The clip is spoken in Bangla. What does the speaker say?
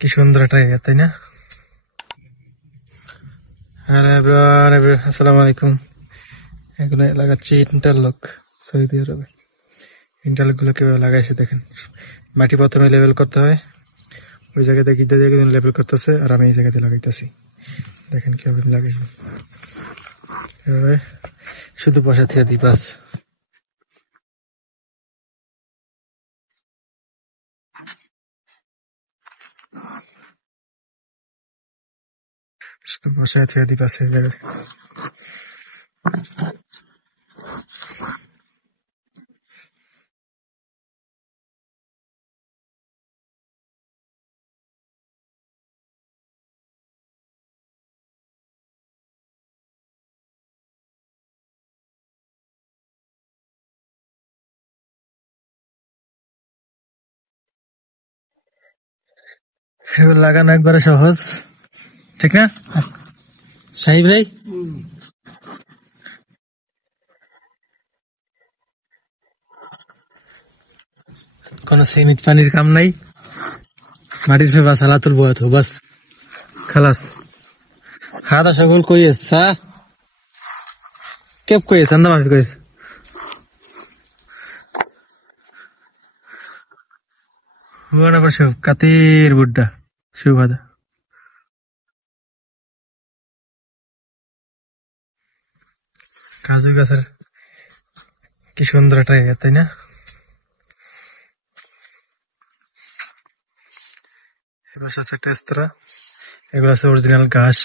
কি সুন্দর একটা এরিয়া, তাই না? হ্যালো এভরিওয়ান, আসসালামু আলাইকুম। এগুলো লাগাচ্ছি ইন্টারলক সৌদি আরবে। ইন্টারলক গুলো কিভাবে লাগাইছে দেখেন। মাটি প্রথমে লেভেল করতে হয়, ওই জায়গাতে গিয়ে দিয়ে লেভেল করতেছে, আর আমি এই জায়গাতে লাগাইতেছি। দেখেন কিভাবে লাগাইছি, এভাবে শুধু বসা থেকে দিই বাস। শুধু বসায় থেকে দিই বাস এই জায়গায়। এগুলো লাগানো একবারে সহজ, ঠিক না সাহিব ভাই? কোন সিমিট পানির কাম নাই, মাটির ফে বাস হালাতুল বয়াত বাস খালাস। হাদা সকল কইয়েস কেপ কইয়েস আন্দা মাফি কইয়েস। হুয়ানা পাশে কাতির বুড্ডা শিবহাদা। কাজু গাছের কি সুন্দর একটা এরিয়া, তাই না? এবার আছে একটা রেস্তোরাঁ, এগুলো আছে অরিজিনাল ঘাস।